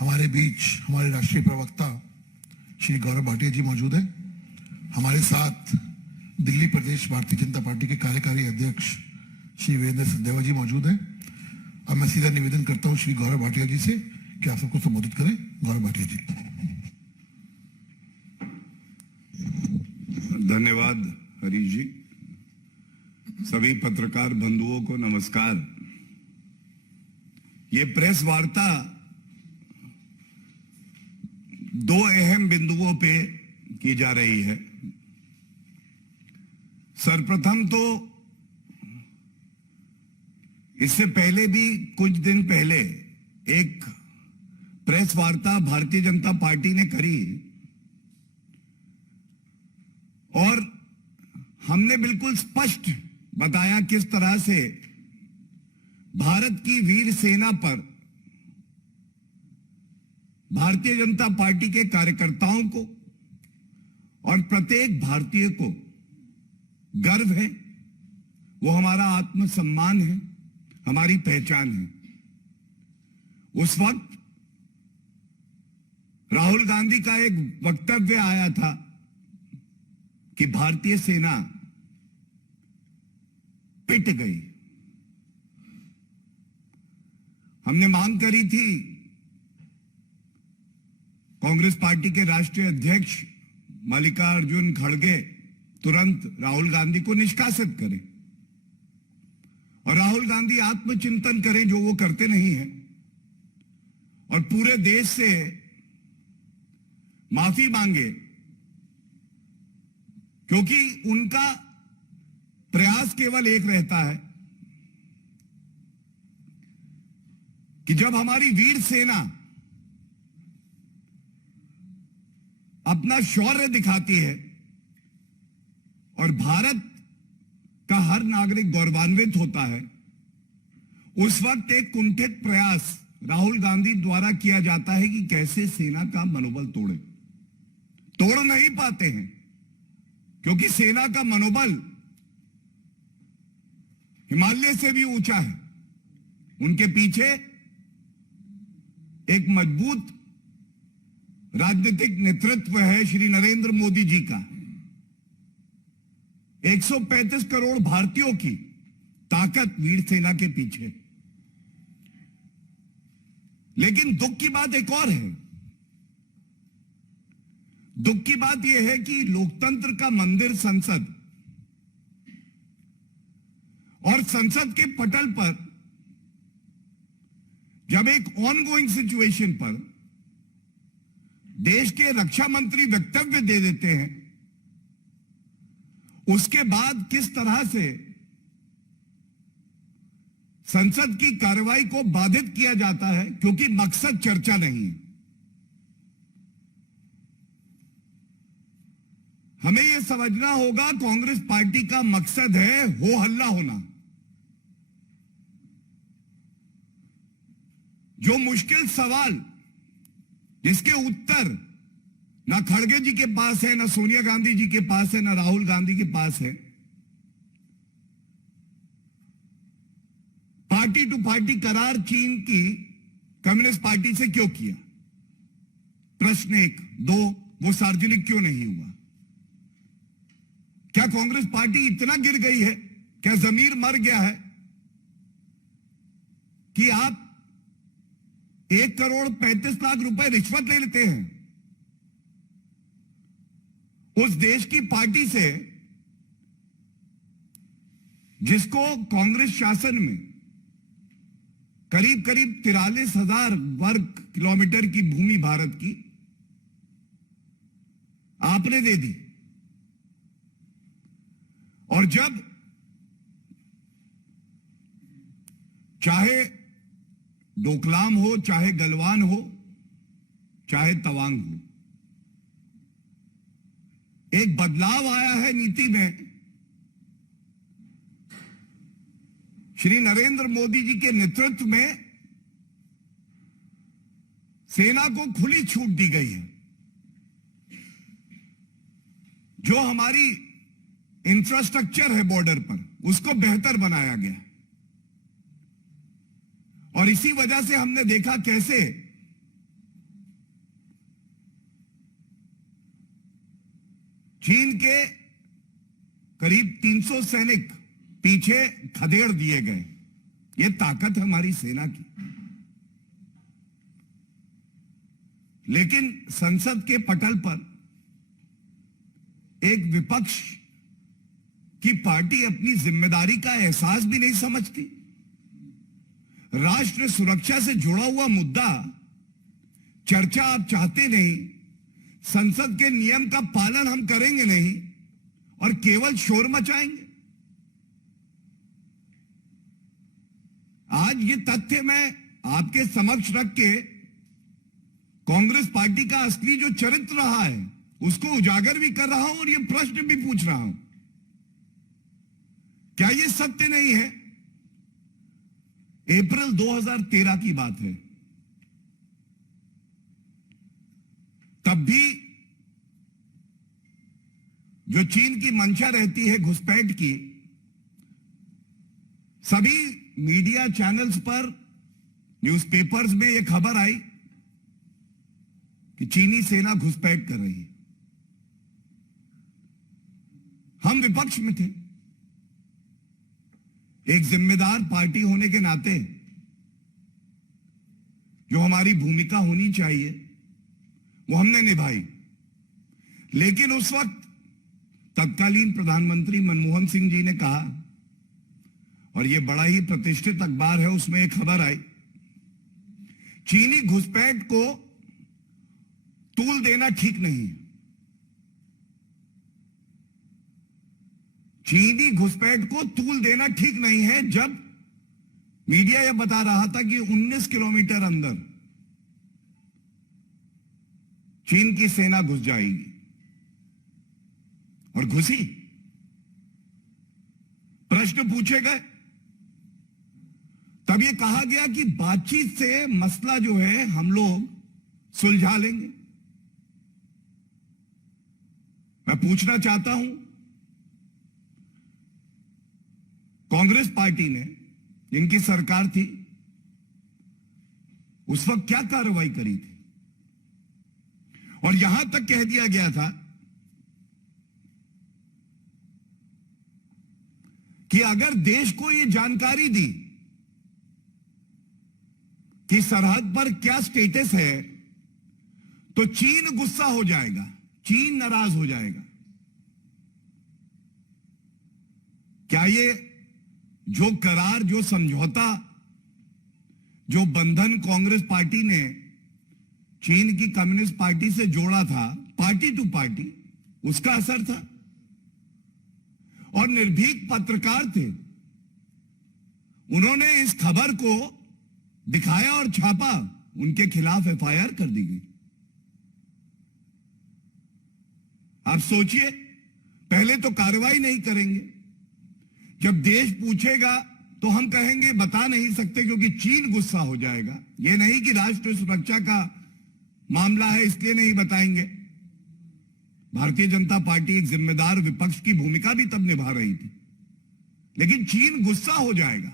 हमारे बीच हमारे राष्ट्रीय प्रवक्ता श्री गौरव भाटिया जी मौजूद है। हमारे साथ दिल्ली प्रदेश भारतीय जनता पार्टी के कार्यकारी अध्यक्ष श्री वीरेंद्र सिंह जी मौजूद हैं। अब मैं सीधा निवेदन करता हूं श्री गौरव भाटिया जी से कि आप सबको संबोधित करें। गौरव भाटिया जी। धन्यवाद हरीश जी। सभी पत्रकार बंधुओं को नमस्कार। ये प्रेस वार्ता दो अहम बिंदुओं पे की जा रही है। सर्वप्रथम तो इससे पहले भी कुछ दिन पहले एक प्रेस वार्ता भारतीय जनता पार्टी ने करी और हमने बिल्कुल स्पष्ट बताया किस तरह से भारत की वीर सेना पर भारतीय जनता पार्टी के कार्यकर्ताओं को और प्रत्येक भारतीय को गर्व है। वो हमारा आत्मसम्मान है, हमारी पहचान है। उस वक्त राहुल गांधी का एक वक्तव्य आया था कि भारतीय सेना पिट गई। हमने मांग करी थी कांग्रेस पार्टी के राष्ट्रीय अध्यक्ष मल्लिकार्जुन खड़गे तुरंत राहुल गांधी को निष्कासित करें और राहुल गांधी आत्मचिंतन करें, जो वो करते नहीं हैं, और पूरे देश से माफी मांगे, क्योंकि उनका प्रयास केवल एक रहता है कि जब हमारी वीर सेना अपना शौर्य दिखाती है और भारत का हर नागरिक गौरवान्वित होता है, उस वक्त एक कुंठित प्रयास राहुल गांधी द्वारा किया जाता है कि कैसे सेना का मनोबल तोड़े। तोड़ नहीं पाते हैं क्योंकि सेना का मनोबल हिमालय से भी ऊंचा है। उनके पीछे एक मजबूत राजनीतिक नेतृत्व है श्री नरेंद्र मोदी जी का। 135 करोड़ भारतीयों की ताकत वीर सेना के पीछे। लेकिन दुख की बात एक और है। दुख की बात यह है कि लोकतंत्र का मंदिर संसद, और संसद के पटल पर जब एक ऑनगोइंग सिचुएशन पर देश के रक्षा मंत्री वक्तव्य दे देते हैं, उसके बाद किस तरह से संसद की कार्रवाई को बाधित किया जाता है, क्योंकि मकसद चर्चा नहीं है। हमें यह समझना होगा कांग्रेस पार्टी का मकसद है हो हल्ला होना। जो मुश्किल सवाल जिसके उत्तर ना खड़गे जी के पास है, ना सोनिया गांधी जी के पास है, ना राहुल गांधी के पास है, पार्टी टू पार्टी करार चीन की कम्युनिस्ट पार्टी से क्यों किया? प्रश्न एक। दो, वो सार्वजनिक क्यों नहीं हुआ? क्या कांग्रेस पार्टी इतना गिर गई है, क्या जमीर मर गया है कि आप 1,35,00,000 रुपए रिश्वत ले लेते हैं उस देश की पार्टी से जिसको कांग्रेस शासन में करीब करीब 43,000 वर्ग किलोमीटर की भूमि भारत की आपने दे दी? और जब चाहे डोकलाम हो, चाहे गलवान हो, चाहे तवांग हो, एक बदलाव आया है नीति में। श्री नरेंद्र मोदी जी के नेतृत्व में सेना को खुली छूट दी गई है। जो हमारी इंफ्रास्ट्रक्चर है बॉर्डर पर, उसको बेहतर बनाया गया। और इसी वजह से हमने देखा कैसे चीन के करीब 300 सैनिक पीछे खदेड़ दिए गए। यह ताकत है हमारी सेना की। लेकिन संसद के पटल पर एक विपक्ष की पार्टी अपनी जिम्मेदारी का एहसास भी नहीं समझती। राष्ट्र सुरक्षा से जुड़ा हुआ मुद्दा चर्चा आप चाहते नहीं, संसद के नियम का पालन हम करेंगे नहीं और केवल शोर मचाएंगे। आज ये तथ्य मैं आपके समक्ष रख के कांग्रेस पार्टी का असली जो चरित्र रहा है उसको उजागर भी कर रहा हूं और ये प्रश्न भी पूछ रहा हूं, क्या ये सत्य नहीं है? अप्रैल 2013 की बात है। तब भी जो चीन की मंशा रहती है घुसपैठ की, सभी मीडिया चैनल्स पर, न्यूज़पेपर्स में यह खबर आई कि चीनी सेना घुसपैठ कर रही है। हम विपक्ष में थे। एक जिम्मेदार पार्टी होने के नाते जो हमारी भूमिका होनी चाहिए वो हमने निभाई। लेकिन उस वक्त तत्कालीन प्रधानमंत्री मनमोहन सिंह जी ने कहा, और यह बड़ा ही प्रतिष्ठित अखबार है, उसमें एक खबर आई, चीनी घुसपैठ को तूल देना ठीक नहीं है। चीनी घुसपैठ को तूल देना ठीक नहीं है, जब मीडिया यह बता रहा था कि 19 किलोमीटर अंदर चीन की सेना घुस जाएगी, और घुसी। प्रश्न पूछे गए, तब यह कहा गया कि बातचीत से मसला जो है हम लोग सुलझा लेंगे। मैं पूछना चाहता हूं, कांग्रेस पार्टी ने, जिनकी सरकार थी, उस वक्त क्या कार्रवाई करी थी? और यहां तक कह दिया गया था कि अगर देश को यह जानकारी दी कि सरहद पर क्या स्टेटस है तो चीन गुस्सा हो जाएगा, चीन नाराज हो जाएगा। क्या ये जो करार, जो समझौता, जो बंधन कांग्रेस पार्टी ने चीन की कम्युनिस्ट पार्टी से जोड़ा था, पार्टी टू पार्टी, उसका असर था? और निर्भीक पत्रकार थे, उन्होंने इस खबर को दिखाया और छापा, उनके खिलाफ एफआईआर कर दी गई। आप सोचिए, पहले तो कार्रवाई नहीं करेंगे, जब देश पूछेगा तो हम कहेंगे बता नहीं सकते क्योंकि चीन गुस्सा हो जाएगा। यह नहीं कि राष्ट्र सुरक्षा का मामला है इसलिए नहीं बताएंगे। भारतीय जनता पार्टी एक जिम्मेदार विपक्ष की भूमिका भी तब निभा रही थी, लेकिन चीन गुस्सा हो जाएगा।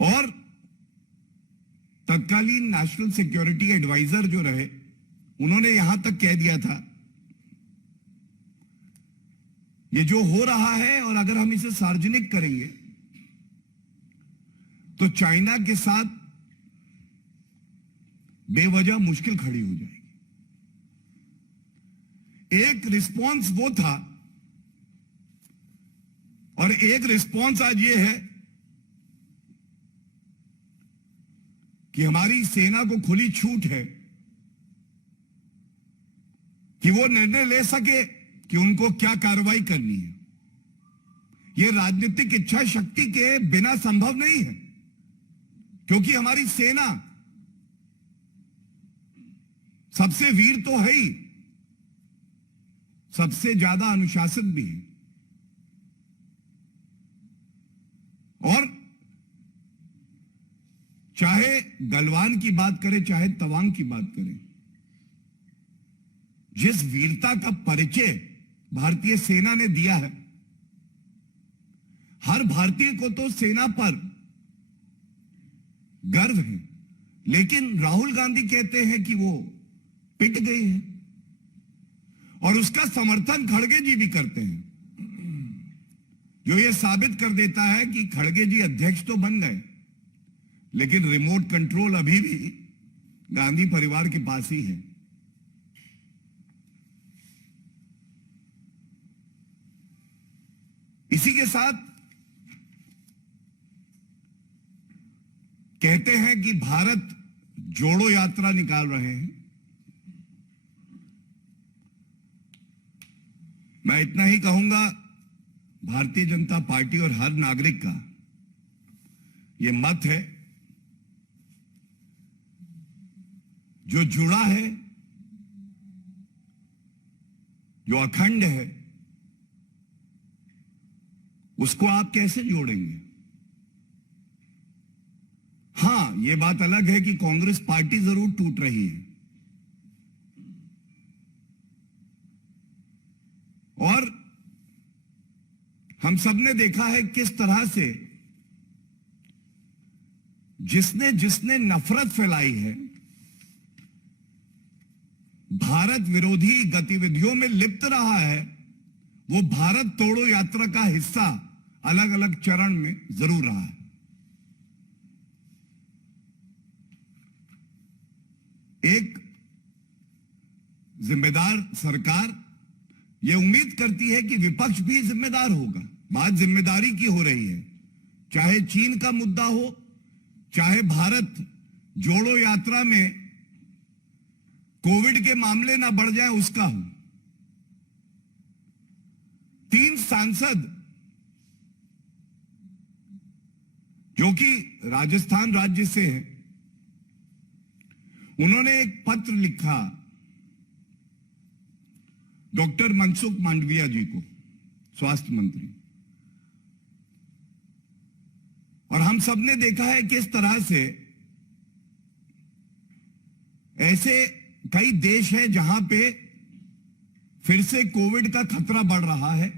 और तत्कालीन नेशनल सिक्योरिटी एडवाइजर जो रहे, उन्होंने यहां तक कह दिया था, ये जो हो रहा है और अगर हम इसे सार्वजनिक करेंगे तो चाइना के साथ बेवजह मुश्किल खड़ी हो जाएगी। एक रिस्पॉन्स वो था, और एक रिस्पॉन्स आज ये है कि हमारी सेना को खुली छूट है कि वो निर्णय ले सके कि उनको क्या कार्रवाई करनी है। यह राजनीतिक इच्छा शक्ति के बिना संभव नहीं है, क्योंकि हमारी सेना सबसे वीर तो है ही, सबसे ज्यादा अनुशासित भी है। और चाहे गलवान की बात करें, चाहे तवांग की बात करें, जिस वीरता का परिचय भारतीय सेना ने दिया है, हर भारतीय को तो सेना पर गर्व है। लेकिन राहुल गांधी कहते हैं कि वो पिट गई है। और उसका समर्थन खड़गे जी भी करते हैं, जो ये साबित कर देता है कि खड़गे जी अध्यक्ष तो बन गए, लेकिन रिमोट कंट्रोल अभी भी गांधी परिवार के पास ही है। इसी के साथ कहते हैं कि भारत जोड़ो यात्रा निकाल रहे हैं। मैं इतना ही कहूंगा, भारतीय जनता पार्टी और हर नागरिक का यह मत है, जो जुड़ा है, जो अखंड है, उसको आप कैसे जोड़ेंगे? हां, यह बात अलग है कि कांग्रेस पार्टी जरूर टूट रही है, और हम सबने देखा है किस तरह से जिसने जिसने नफरत फैलाई है, भारत विरोधी गतिविधियों में लिप्त रहा है, वो भारत तोड़ो यात्रा का हिस्सा अलग अलग चरण में जरूर रहा है। एक जिम्मेदार सरकार यह उम्मीद करती है कि विपक्ष भी जिम्मेदार होगा। बात जिम्मेदारी की हो रही है, चाहे चीन का मुद्दा हो, चाहे भारत जोड़ो यात्रा में कोविड के मामले ना बढ़ जाए उसका हो। 3 सांसद जो कि राजस्थान राज्य से हैं, उन्होंने एक पत्र लिखा डॉक्टर मनसुख मांडविया जी को, स्वास्थ्य मंत्री, और हम सबने देखा है किस तरह से ऐसे कई देश हैं जहां पे फिर से कोविड का खतरा बढ़ रहा है,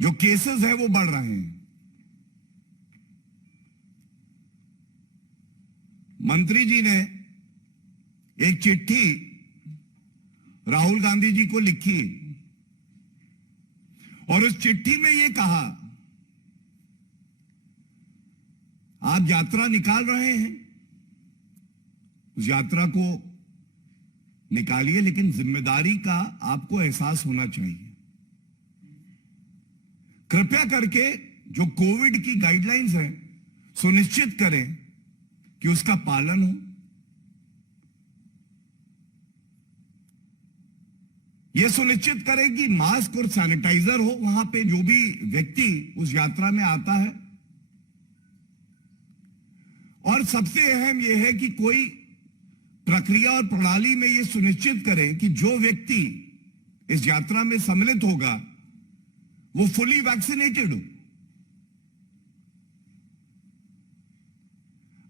जो केसेस है वो बढ़ रहे हैं। मंत्री जी ने एक चिट्ठी राहुल गांधी जी को लिखी और उस चिट्ठी में यह कहा, आप यात्रा निकाल रहे हैं, उस यात्रा को निकालिए, लेकिन जिम्मेदारी का आपको एहसास होना चाहिए। कृपया करके जो कोविड की गाइडलाइंस है सुनिश्चित करें कि उसका पालन हो। यह सुनिश्चित करें कि मास्क और सैनिटाइजर हो वहां पे जो भी व्यक्ति उस यात्रा में आता है, और सबसे अहम यह है कि कोई प्रक्रिया और प्रणाली में यह सुनिश्चित करें कि जो व्यक्ति इस यात्रा में सम्मिलित होगा वो फुली वैक्सीनेटेड हो।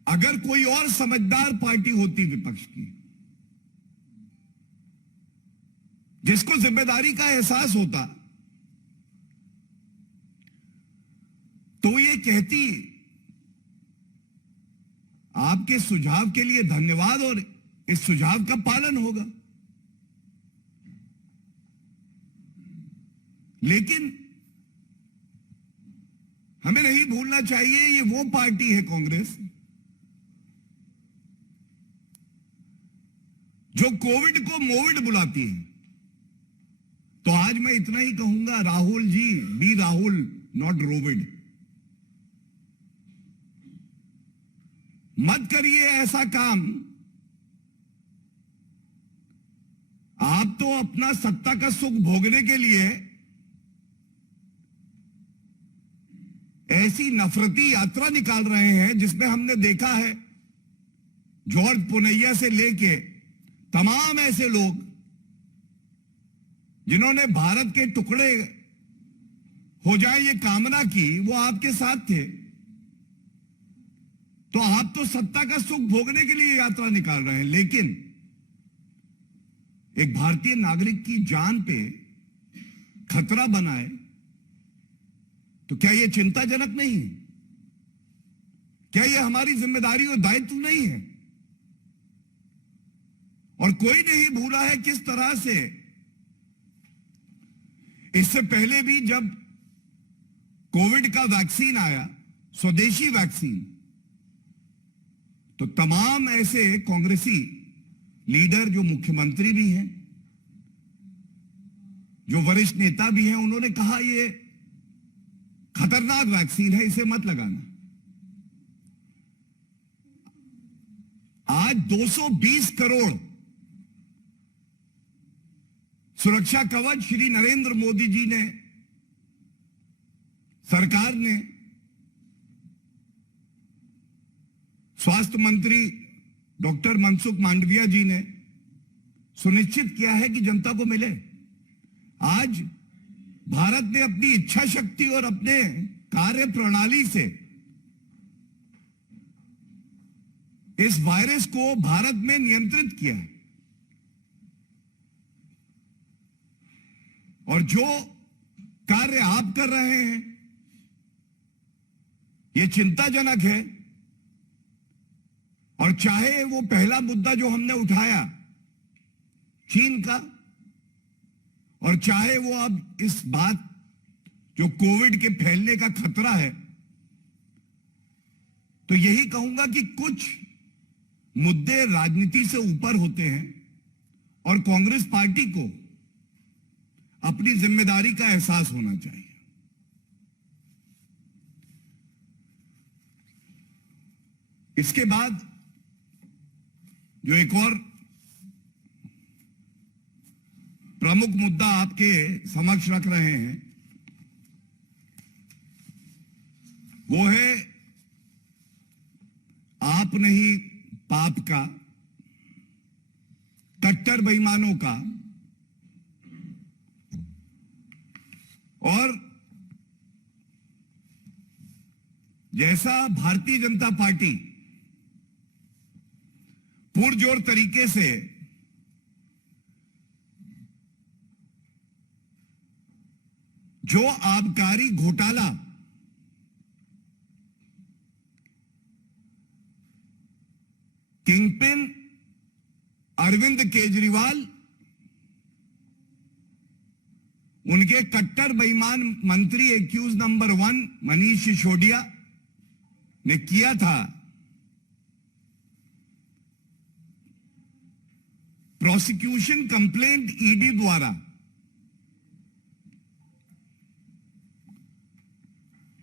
अगर कोई और समझदार पार्टी होती विपक्ष की, जिसको जिम्मेदारी का एहसास होता, तो ये कहती आपके सुझाव के लिए धन्यवाद और इस सुझाव का पालन होगा। लेकिन हमें नहीं भूलना चाहिए, ये वो पार्टी है कांग्रेस जो कोविड को मोविड बुलाती है। तो आज मैं इतना ही कहूंगा, राहुल जी, बी राहुल नॉट रोविड। मत करिए ऐसा काम। आप तो अपना सत्ता का सुख भोगने के लिए ऐसी नफरती यात्रा निकाल रहे हैं जिसमें हमने देखा है जॉर्ज पुनैया से लेके तमाम ऐसे लोग जिन्होंने भारत के टुकड़े हो जाए ये कामना की, वो आपके साथ थे। तो आप तो सत्ता का सुख भोगने के लिए यात्रा निकाल रहे हैं, लेकिन एक भारतीय नागरिक की जान पे खतरा बनाए तो क्या यह चिंताजनक नहीं है? क्या यह हमारी जिम्मेदारी और दायित्व नहीं है? और कोई नहीं भूला है किस तरह से इससे पहले भी जब कोविड का वैक्सीन आया, स्वदेशी वैक्सीन, तो तमाम ऐसे कांग्रेसी लीडर जो मुख्यमंत्री भी हैं, जो वरिष्ठ नेता भी हैं, उन्होंने कहा ये खतरनाक वैक्सीन है, इसे मत लगाना। आज 220 करोड़ सुरक्षा कवच श्री नरेंद्र मोदी जी ने, सरकार ने, स्वास्थ्य मंत्री डॉक्टर मनसुख मांडविया जी ने सुनिश्चित किया है कि जनता को मिले। आज भारत ने अपनी इच्छा शक्ति और अपने कार्य प्रणाली से इस वायरस को भारत में नियंत्रित किया है। और जो कार्य आप कर रहे हैं ये चिंताजनक है। और चाहे वो पहला मुद्दा जो हमने उठाया चीन का, और चाहे वो अब इस बात जो कोविड के फैलने का खतरा है, तो यही कहूंगा कि कुछ मुद्दे राजनीति से ऊपर होते हैं और कांग्रेस पार्टी को अपनी जिम्मेदारी का एहसास होना चाहिए। इसके बाद जो एक और प्रमुख मुद्दा आपके समक्ष रख रहे हैं वो है आप नहीं पाप का, कट्टर बेईमानों का। और जैसा भारतीय जनता पार्टी पुरजोर तरीके से जो आबकारी घोटाला किंगपिन अरविंद केजरीवाल, उनके कट्टर बेईमान मंत्री एक्यूज नंबर 1 मनीष सिसोदिया ने किया था, प्रोसिक्यूशन कंप्लेंट ईडी द्वारा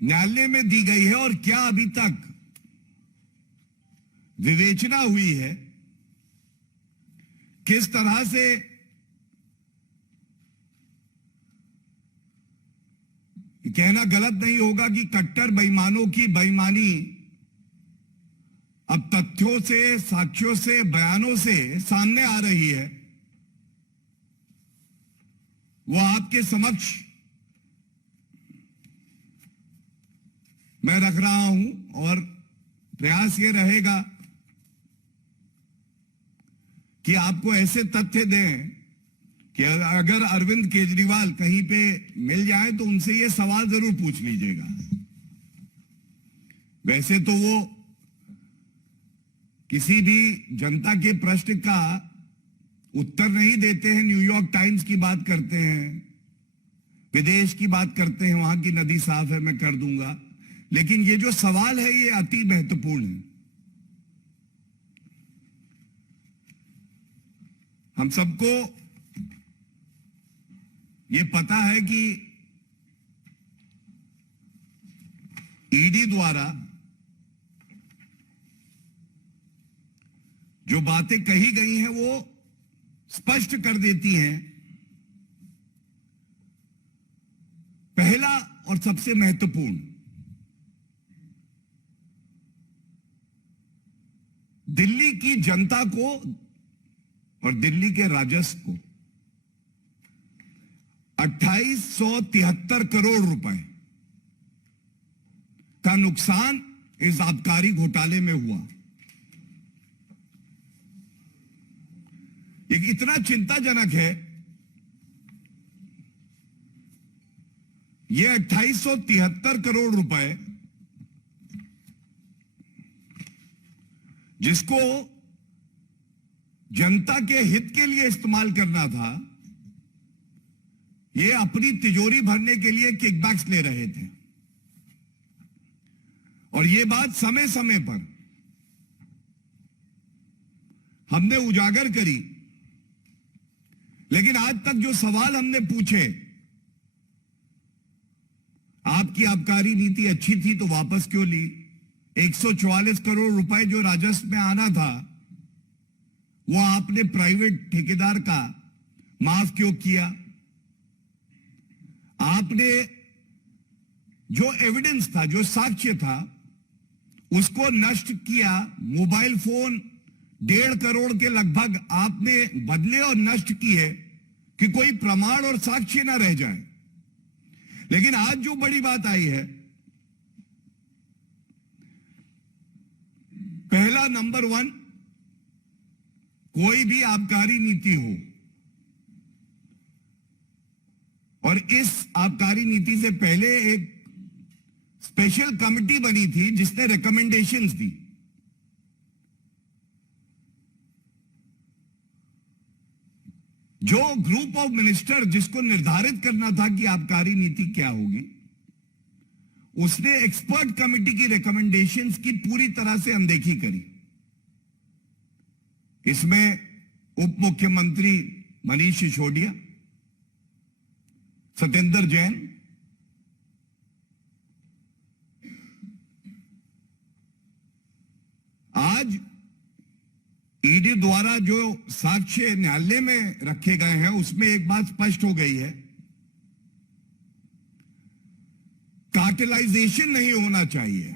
न्यायालय में दी गई है और क्या अभी तक विवेचना हुई है, किस तरह से कहना गलत नहीं होगा कि कट्टर बेईमानों की बेईमानी अब तथ्यों से, साक्ष्यों से, बयानों से सामने आ रही है, वो आपके समक्ष मैं रख रहा हूं। और प्रयास ये रहेगा कि आपको ऐसे तथ्य दें कि अगर अरविंद केजरीवाल कहीं पे मिल जाए तो उनसे ये सवाल जरूर पूछ लीजिएगा। वैसे तो वो किसी भी जनता के प्रश्न का उत्तर नहीं देते हैं, न्यूयॉर्क टाइम्स की बात करते हैं, विदेश की बात करते हैं, वहां की नदी साफ है मैं कर दूंगा, लेकिन ये जो सवाल है ये अति महत्वपूर्ण है। हम सबको ये पता है कि ईडी द्वारा जो बातें कही गई हैं वो स्पष्ट कर देती हैं, पहला और सबसे महत्वपूर्ण, दिल्ली की जनता को और दिल्ली के राजस्व को 2873 करोड़ रुपए का नुकसान इस आबकारी घोटाले में हुआ। ये इतना चिंताजनक है, ये 2873 करोड़ रुपए जिसको जनता के हित के लिए इस्तेमाल करना था, ये अपनी तिजोरी भरने के लिए किकबैक्स ले रहे थे। और ये बात समय समय पर हमने उजागर करी, लेकिन आज तक जो सवाल हमने पूछे, आपकी आबकारी नीति अच्छी थी तो वापस क्यों ली? 144 करोड़ रुपए जो राजस्व में आना था वो आपने प्राइवेट ठेकेदार का माफ क्यों किया? आपने जो एविडेंस था, जो साक्ष्य था, उसको नष्ट किया। मोबाइल फोन 1.5 करोड़ के लगभग आपने बदले और नष्ट किए कि कोई प्रमाण और साक्ष्य ना रह जाए। लेकिन आज जो बड़ी बात आई है, पहला नंबर 1, कोई भी आबकारी नीति हो, और इस आबकारी नीति से पहले एक स्पेशल कमिटी बनी थी जिसने रिकमेंडेशंस दी। जो ग्रुप ऑफ मिनिस्टर जिसको निर्धारित करना था कि आबकारी नीति क्या होगी, उसने एक्सपर्ट कमिटी की रिकमेंडेशंस की पूरी तरह से अनदेखी करी। इसमें उप मुख्यमंत्री मनीष सिसोदिया, सत्येंद्र जैन, आज ईडी द्वारा जो साक्ष्य न्यायालय में रखे गए हैं उसमें एक बात स्पष्ट हो गई है, कार्टेलाइजेशन नहीं होना चाहिए।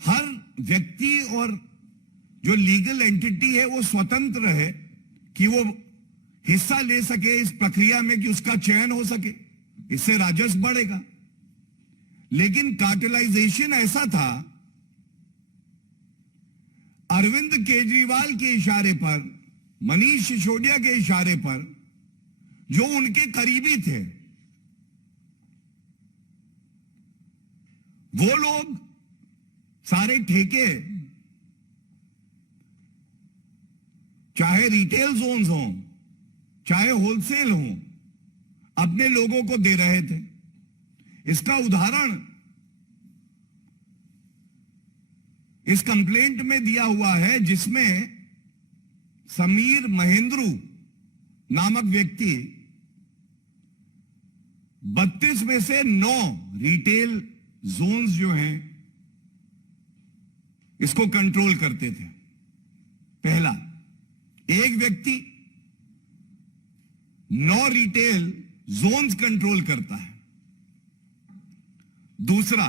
हर व्यक्ति और जो लीगल एंटिटी है वो स्वतंत्र है कि वो हिस्सा ले सके इस प्रक्रिया में, कि उसका चयन हो सके, इससे राजस्व बढ़ेगा। लेकिन कार्टेलाइजेशन ऐसा था, अरविंद केजरीवाल के इशारे पर, मनीष सिसोदिया के इशारे पर, जो उनके करीबी थे, वो लोग सारे ठेके, चाहे रिटेल जोन्स हों, चाहे होलसेल हों, अपने लोगों को दे रहे थे। इसका उदाहरण इस कंप्लेंट में दिया हुआ है, जिसमें समीर महेंद्रू नामक व्यक्ति 32 में से 9 रिटेल जोन्स जो हैं इसको कंट्रोल करते थे। पहला, एक व्यक्ति 9 रिटेल जोन्स कंट्रोल करता है। दूसरा,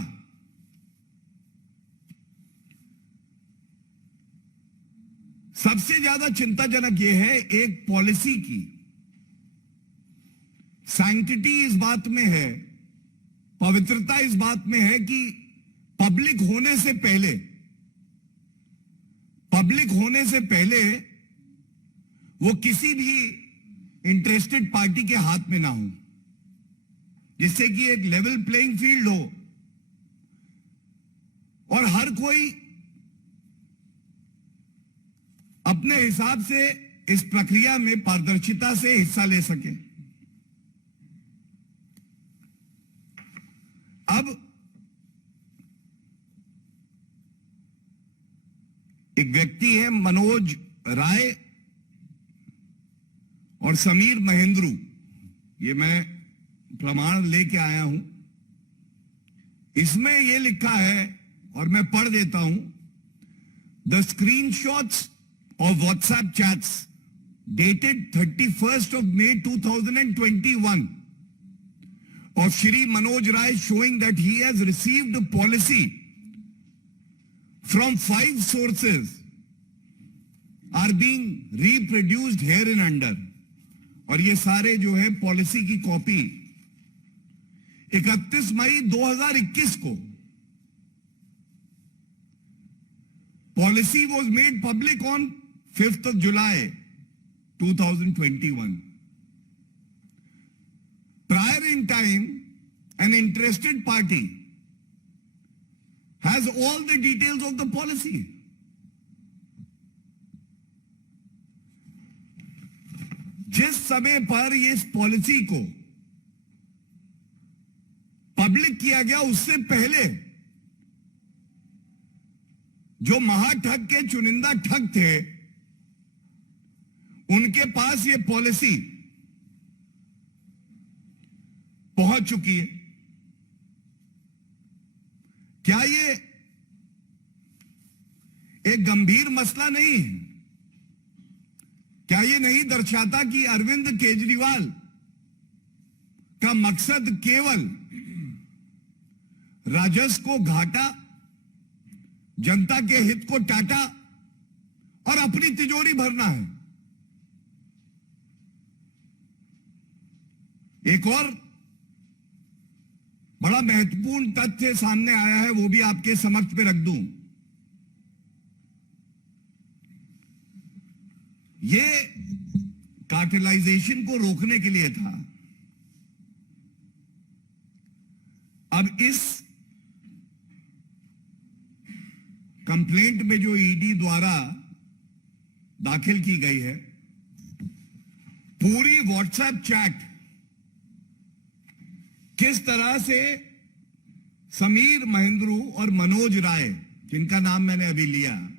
सबसे ज्यादा चिंताजनक यह है, एक पॉलिसी की सैंक्टिटी इस बात में है, पवित्रता इस बात में है कि पब्लिक होने से पहले वो किसी भी इंटरेस्टेड पार्टी के हाथ में ना हो, जिससे कि एक लेवल प्लेइंग फील्ड हो और हर कोई अपने हिसाब से इस प्रक्रिया में पारदर्शिता से हिस्सा ले सके। अब एक व्यक्ति है मनोज राय और समीर महेंद्रू, ये मैं प्रमाण लेके आया हूं। इसमें यह लिखा है और मैं पढ़ देता हूं, the screenshots of WhatsApp chats dated 31st of May 2021 of Shri Manoj Rai showing that he has received a policy from 5 sources are being reproduced herein under। और ये सारे जो है पॉलिसी की कॉपी 31 मई 2021 को policy was made public on 5th of July 2021. Prior in time, an interested party has all the details of the policy. समय पर इस पॉलिसी को पब्लिक किया गया, उससे पहले जो महाठग के चुनिंदा ठग थे उनके पास ये पॉलिसी पहुंच चुकी है। क्या ये एक गंभीर मसला नहीं है? क्या ये नहीं दर्शाता कि अरविंद केजरीवाल का मकसद केवल राजस्व को घाटा, जनता के हित को टाटा और अपनी तिजोरी भरना है? एक और बड़ा महत्वपूर्ण तथ्य सामने आया है, वो भी आपके समक्ष पे रख दूं। ये कार्टेलाइजेशन को रोकने के लिए था। अब इस कंप्लेंट में जो ईडी द्वारा दाखिल की गई है, पूरी व्हाट्सएप चैट किस तरह से समीर महेंद्रू और मनोज राय, जिनका नाम मैंने अभी लिया,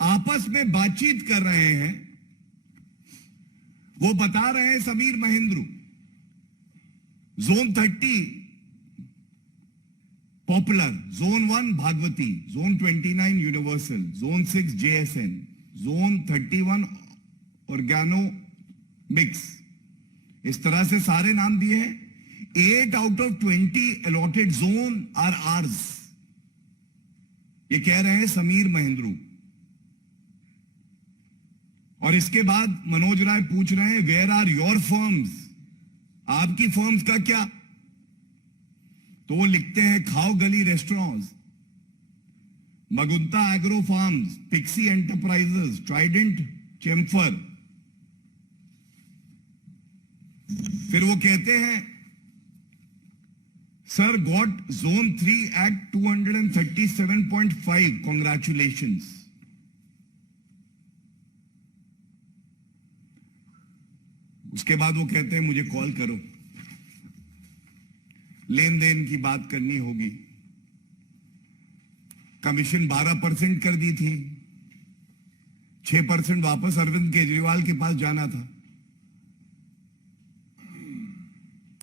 आपस में बातचीत कर रहे हैं। वो बता रहे हैं Sameer Mahendru, zone 30 popular, zone 1 Bhagwati, zone 29 universal, zone 6 JSN, zone 31 organo mix, इस तरह से सारे नाम दिए हैं। 8 out of 20 allotted zone are ours, ये कह रहे हैं समीर महेंद्रू। और इसके बाद मनोज राय पूछ रहे हैं वेयर आर योर फर्म्स, आपकी फर्म्स का क्या? तो वो लिखते हैं Khao Gali restaurants, Magunta agro farms, pixie enterprises, trident chemphar. फिर वो कहते हैं sir got zone 3 at 237.5, congratulations. उसके बाद वो कहते हैं मुझे कॉल करो, लेन देन की बात करनी होगी। कमीशन 12% कर दी थी, 6% वापस अरविंद केजरीवाल के पास जाना था।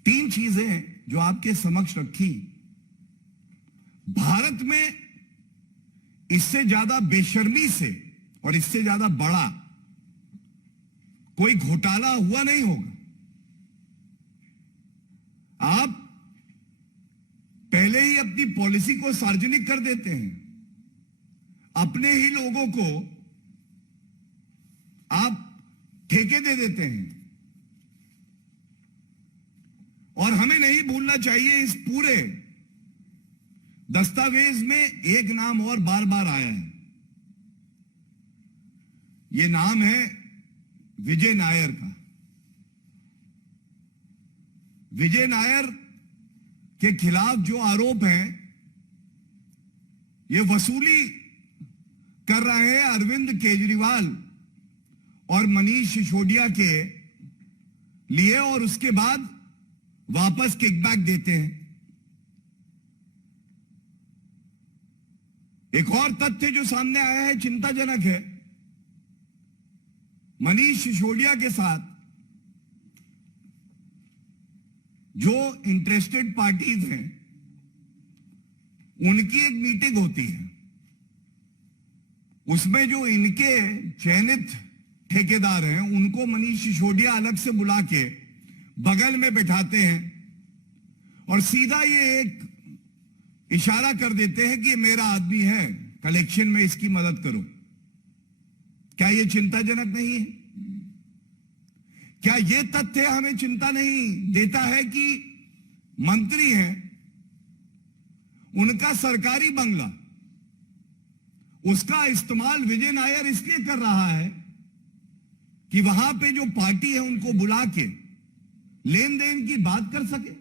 3 चीजें जो आपके समक्ष रखी। भारत में इससे ज्यादा बेशर्मी से और इससे ज्यादा बड़ा कोई घोटाला हुआ नहीं होगा। आप पहले ही अपनी पॉलिसी को सार्वजनिक कर देते हैं, अपने ही लोगों को आप ठेके दे देते हैं। और हमें नहीं भूलना चाहिए, इस पूरे दस्तावेज में एक नाम और बार बार आया है। यह नाम है विजय नायर का। विजय नायर के खिलाफ जो आरोप हैं, ये वसूली कर रहे हैं अरविंद केजरीवाल और मनीष सिसोदिया के लिए, और उसके बाद वापस किकबैक देते हैं। एक और तथ्य जो सामने आया है, चिंताजनक है। मनीष सिसोदिया के साथ जो इंटरेस्टेड पार्टीज हैं, उनकी एक मीटिंग होती है। उसमें जो इनके चयनित ठेकेदार हैं, उनको मनीष सिसोदिया अलग से बुला के बगल में बैठाते हैं और सीधा ये एक इशारा कर देते हैं कि ये मेरा आदमी है, कलेक्शन में इसकी मदद करो। क्या ये चिंताजनक नहीं है? क्या ये तथ्य हमें चिंता नहीं देता है कि मंत्री हैं, उनका सरकारी बंगला, उसका इस्तेमाल विजय नायर इसलिए कर रहा है कि वहां पे जो पार्टी है उनको बुला के लेन देन की बात कर सके।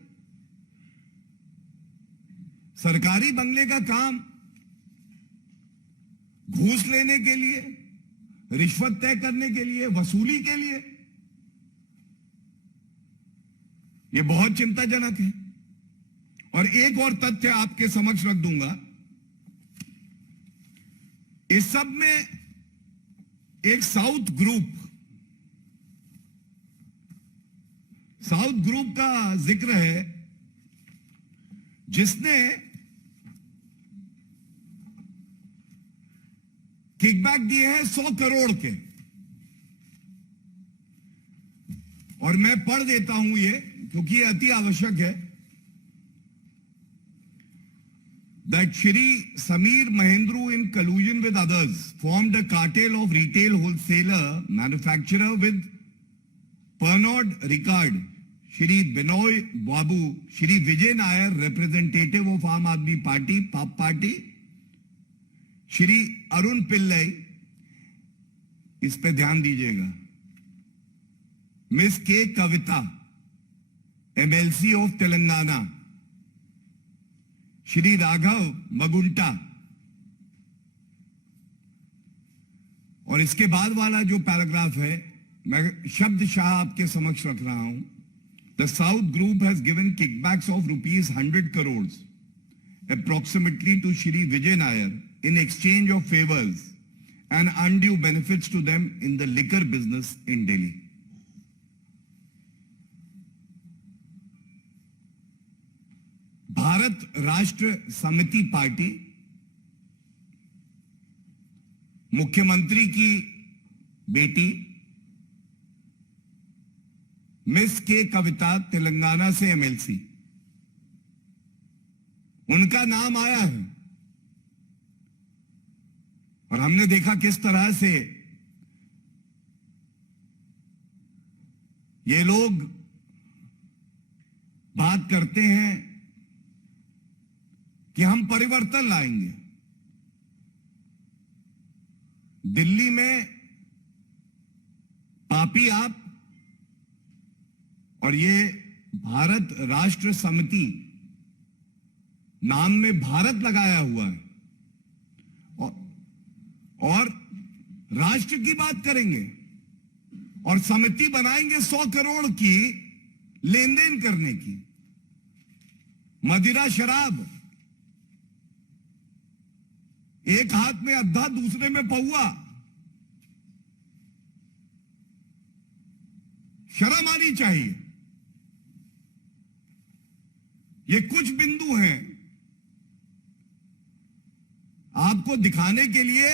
सरकारी बंगले का काम घूस लेने के लिए, रिश्वत तय करने के लिए, वसूली के लिए ये बहुत चिंताजनक है। और एक और तथ्य आपके समक्ष रख दूंगा। इस सब में एक साउथ ग्रुप का जिक्र है, जिसने किकबैक दिए हैं 100 करोड़ के। और मैं पढ़ देता हूं ये, क्योंकि ये अति आवश्यक है। That Shri Samir Mahendru in collusion with others formed a cartel of retail wholesaler manufacturer with Pernod Ricard, Shri Binoy Babu, Shri Vijay Nair, representative of Aam Aadmi Party, PAP Party, Shri Arun Pillai, इस पे ध्यान दीजिएगा, miss के कविता, MLC of Telangana, Shri Raghav Magunta, और इसके बाद वाला जो पैराग्राफ है मैं शब्दशाह आपके समक्ष रख रहा हूं। The South group has given kickbacks of ₹100 crore approximately to Shri Vijay Nair in exchange of favours and undue benefits to them in the liquor business in Delhi. Bharat Rashtra Samithi party मुख्यमंत्री की बेटी मिस के कविता तेलंगाना से MLC, उनका नाम आया है। और हमने देखा किस तरह से ये लोग बात करते हैं कि हम परिवर्तन लाएंगे। दिल्ली में पापी आप और ये भारत राष्ट्र समिति नाम में भारत लगाया हुआ है, और राष्ट्र की बात करेंगे और समिति बनाएंगे 100 करोड़ की लेन देन करने की। मदिरा शराब, एक हाथ में अद्धा दूसरे में पौआ। शर्म आनी चाहिए। ये कुछ बिंदु हैं आपको दिखाने के लिए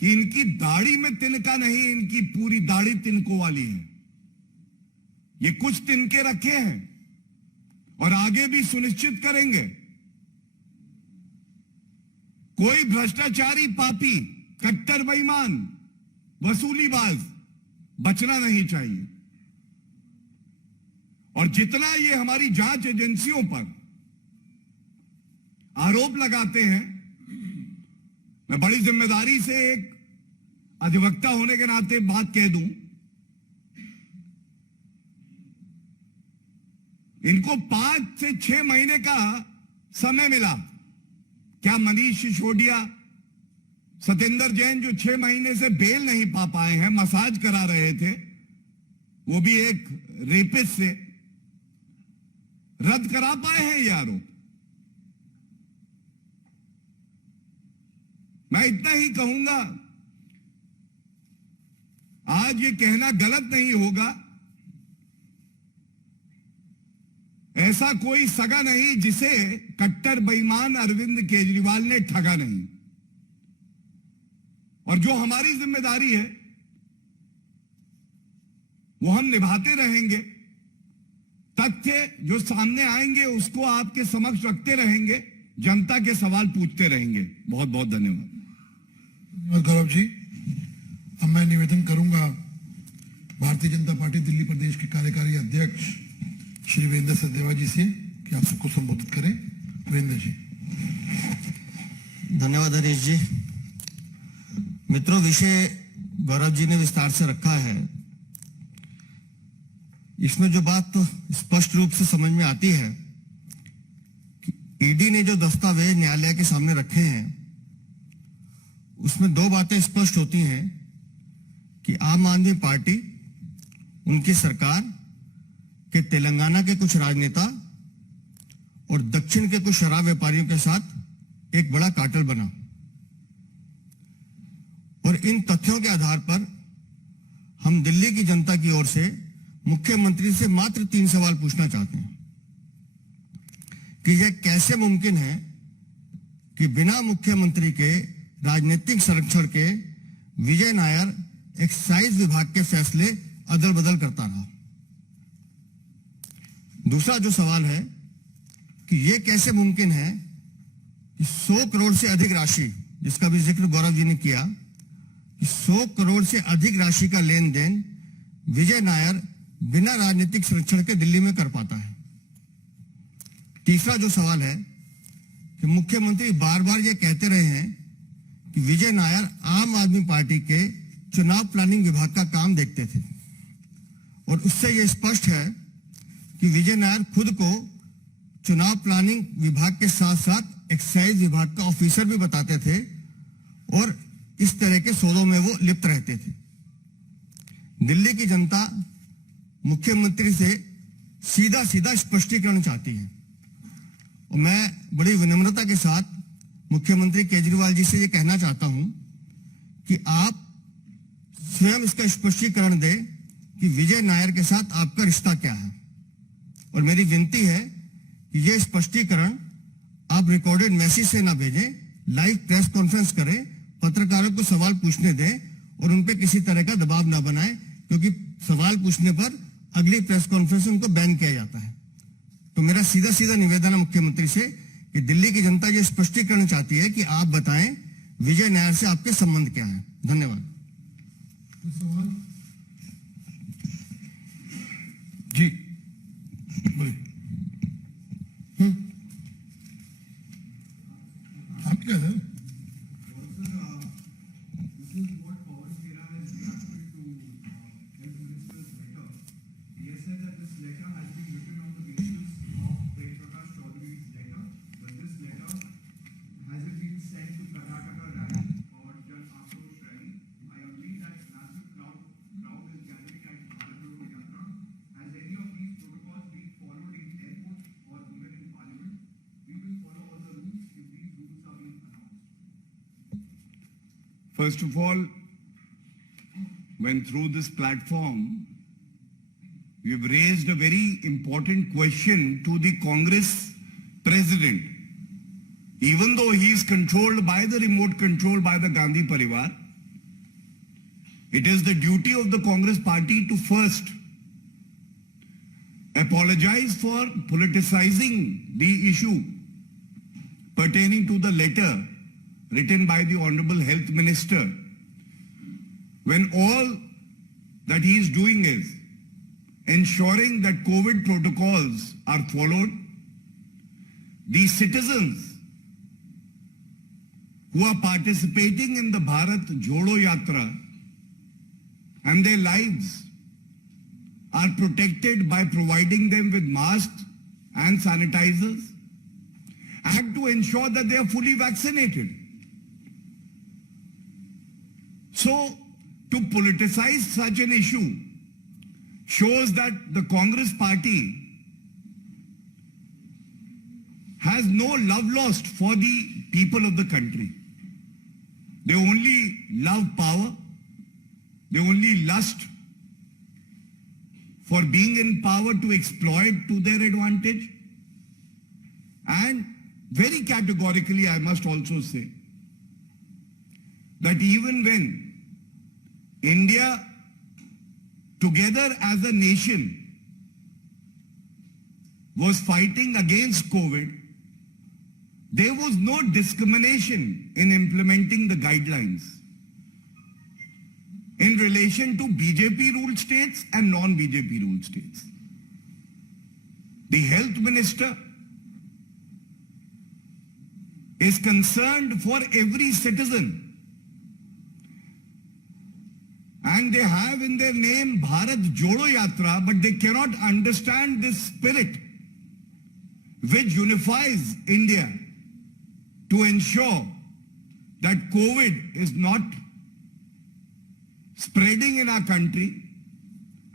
कि इनकी दाढ़ी में तिनका नहीं, इनकी पूरी दाढ़ी तिनकों वाली है। ये कुछ तिनके रखे हैं और आगे भी सुनिश्चित करेंगे। कोई भ्रष्टाचारी, पापी, कट्टर बेईमान, वसूलीबाज बचना नहीं चाहिए। और जितना ये हमारी जांच एजेंसियों पर आरोप लगाते हैं, मैं बड़ी जिम्मेदारी से एक अधिवक्ता होने के नाते बात कह दूं, इनको 5 से 6 महीने का समय मिला। क्या मनीष सिसोदिया, सत्येंद्र जैन जो 6 महीने से बेल नहीं पा पाए हैं, मसाज करा रहे थे, वो भी एक रेपिस्ट से, रद्द करा पाए हैं ये आरोप? मैं इतना ही कहूंगा, आज ये कहना गलत नहीं होगा, ऐसा कोई सगा नहीं जिसे कट्टर बेईमान अरविंद केजरीवाल ने ठगा नहीं। और जो हमारी जिम्मेदारी है वो हम निभाते रहेंगे। तथ्य जो सामने आएंगे उसको आपके समक्ष रखते रहेंगे, जनता के सवाल पूछते रहेंगे। बहुत बहुत धन्यवाद। गौरव जी, अब मैं निवेदन करूंगा भारतीय जनता पार्टी दिल्ली प्रदेश के कार्यकारी अध्यक्ष श्री वीरेंद्र सचदेवा जी से कि आप सबको संबोधित करें। वीरेंद्र जी। धन्यवाद हरीश जी। मित्रों, विषय गौरव जी ने विस्तार से रखा है। इसमें जो बात तो स्पष्ट रूप से समझ में आती है कि ईडी ने जो दस्तावेज न्यायालय के सामने रखे हैं उसमें 2 बातें स्पष्ट होती हैं कि आम आदमी पार्टी, उनकी सरकार के तेलंगाना के कुछ राजनेता और दक्षिण के कुछ शराब व्यापारियों के साथ एक बड़ा कार्टेल बना। और इन तथ्यों के आधार पर हम दिल्ली की जनता की ओर से मुख्यमंत्री से मात्र 3 सवाल पूछना चाहते हैं कि यह कैसे मुमकिन है कि बिना मुख्यमंत्री के राजनीतिक संरक्षण के विजय नायर एक्साइज विभाग के फैसले अदल बदल करता रहा। दूसरा जो सवाल है कि यह कैसे मुमकिन है कि 100 करोड़ से अधिक राशि, जिसका भी जिक्र गौरव जी ने किया, कि 100 करोड़ से अधिक राशि का लेन देन विजय नायर बिना राजनीतिक संरक्षण के दिल्ली में कर पाता है। तीसरा जो सवाल है कि मुख्यमंत्री बार बार ये कहते रहे हैं कि विजय नायर आम आदमी पार्टी के चुनाव प्लानिंग विभाग का काम देखते थे, और उससे यह स्पष्ट है कि विजय नायर खुद को चुनाव प्लानिंग विभाग के साथ साथ एक्साइज विभाग का ऑफिसर भी बताते थे, और इस तरह के सौदों में वो लिप्त रहते थे। दिल्ली की जनता मुख्यमंत्री से सीधा सीधा स्पष्टीकरण चाहती है, और मैं बड़ी विनम्रता के साथ मुख्यमंत्री केजरीवाल जी से ये कहना चाहता हूं कि आप स्वयं इसका स्पष्टीकरण दें कि विजय नायर के साथ आपका रिश्ता क्या है। और मेरी विनती है कि यह स्पष्टीकरण आप रिकॉर्डेड मैसेज से ना भेजें, लाइव प्रेस कॉन्फ्रेंस करें, पत्रकारों को सवाल पूछने दें और उन पे किसी तरह का दबाव ना बनाएं, क्योंकि सवाल पूछने पर अगली प्रेस कॉन्फ्रेंस में उनको बैन किया जाता है। तो मेरा सीधा सीधा निवेदन है मुख्यमंत्री से कि दिल्ली की जनता ये स्पष्टीकरण चाहती है कि आप बताएं विजय नायर से आपके संबंध क्या है। धन्यवाद। सवाल जी, बोलिए। आप क्या है? First of all, when through this platform, we've raised a very important question to the Congress president. Even though he is controlled by the remote control by the Gandhi Parivar, it is the duty of the Congress party to first apologize for politicizing the issue pertaining to the letter written by the Honorable Health Minister, when all that he is doing is ensuring that COVID protocols are followed. The citizens who are participating in the Bharat Jodo Yatra and their lives are protected by providing them with masks and sanitizers, and to ensure that they are fully vaccinated. So, to politicize such an issue shows that the Congress party has no love lost for the people of the country. They only love power. They only lust for being in power to exploit to their advantage. And very categorically, I must also say that even when India, together as a nation, was fighting against COVID, there was no discrimination in implementing the guidelines in relation to BJP ruled states and non-BJP ruled states. The health minister is concerned for every citizen, and they have in their name Bharat Jodo Yatra, but they cannot understand this spirit which unifies India to ensure that COVID is not spreading in our country,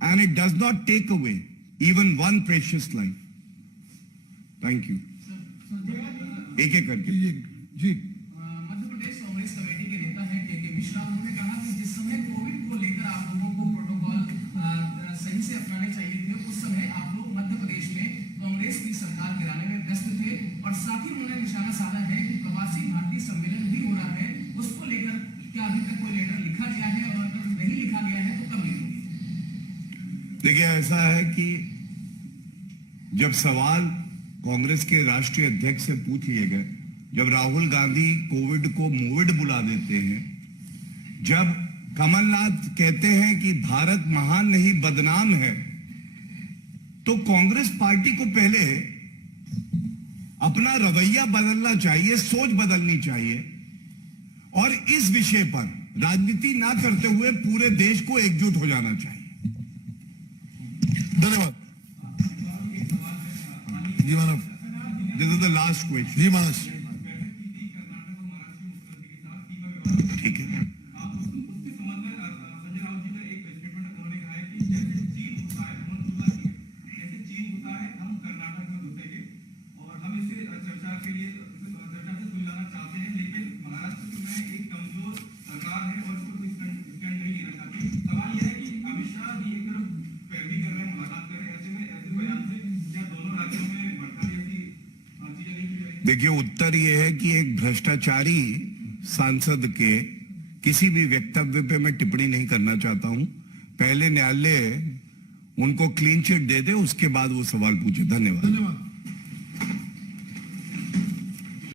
and it does not take away even one precious life. Thank you. एक एक करके जी Madhya Pradesh Congress committee के नेता हैं के मिश्रा, उन्होंने कहा कि जिस समय कोविड को लेकर आप लोगों को प्रोटोकॉल सही से अपनाने चाहिए थे, उस समय आप लोग मध्य प्रदेश में कांग्रेस की सरकार गिराने में व्यस्त थे। और साथ ही उन्होंने निशाना साधा है कि प्रवासी भारतीय सम्मेलन भी हो रहा है, उसको लेकर क्या अभी तक कोई लेटर लिखा गया है, और अगर नहीं लिखा गया है तो कब लिखेंगे? देखिए, ऐसा है कि जब सवाल कांग्रेस के राष्ट्रीय अध्यक्ष से पूछ लिए गए, जब राहुल गांधी कोविड को मोविड बुला देते हैं, जब कमलनाथ कहते हैं कि भारत महान नहीं बदनाम है, तो कांग्रेस पार्टी को पहले अपना रवैया बदलना चाहिए, सोच बदलनी चाहिए, और इस विषय पर राजनीति ना करते हुए पूरे देश को एकजुट हो जाना चाहिए। धन्यवाद। जी Manav, this is the last question. जी मानस। ठीक है। देखिए, उत्तर यह है कि एक भ्रष्टाचारी सांसद के किसी भी वक्तव्य पे मैं टिप्पणी नहीं करना चाहता हूं। पहले न्यायालय उनको क्लीन चिट दे दे, उसके बाद वो सवाल पूछे। धन्यवाद। धन्यवाद।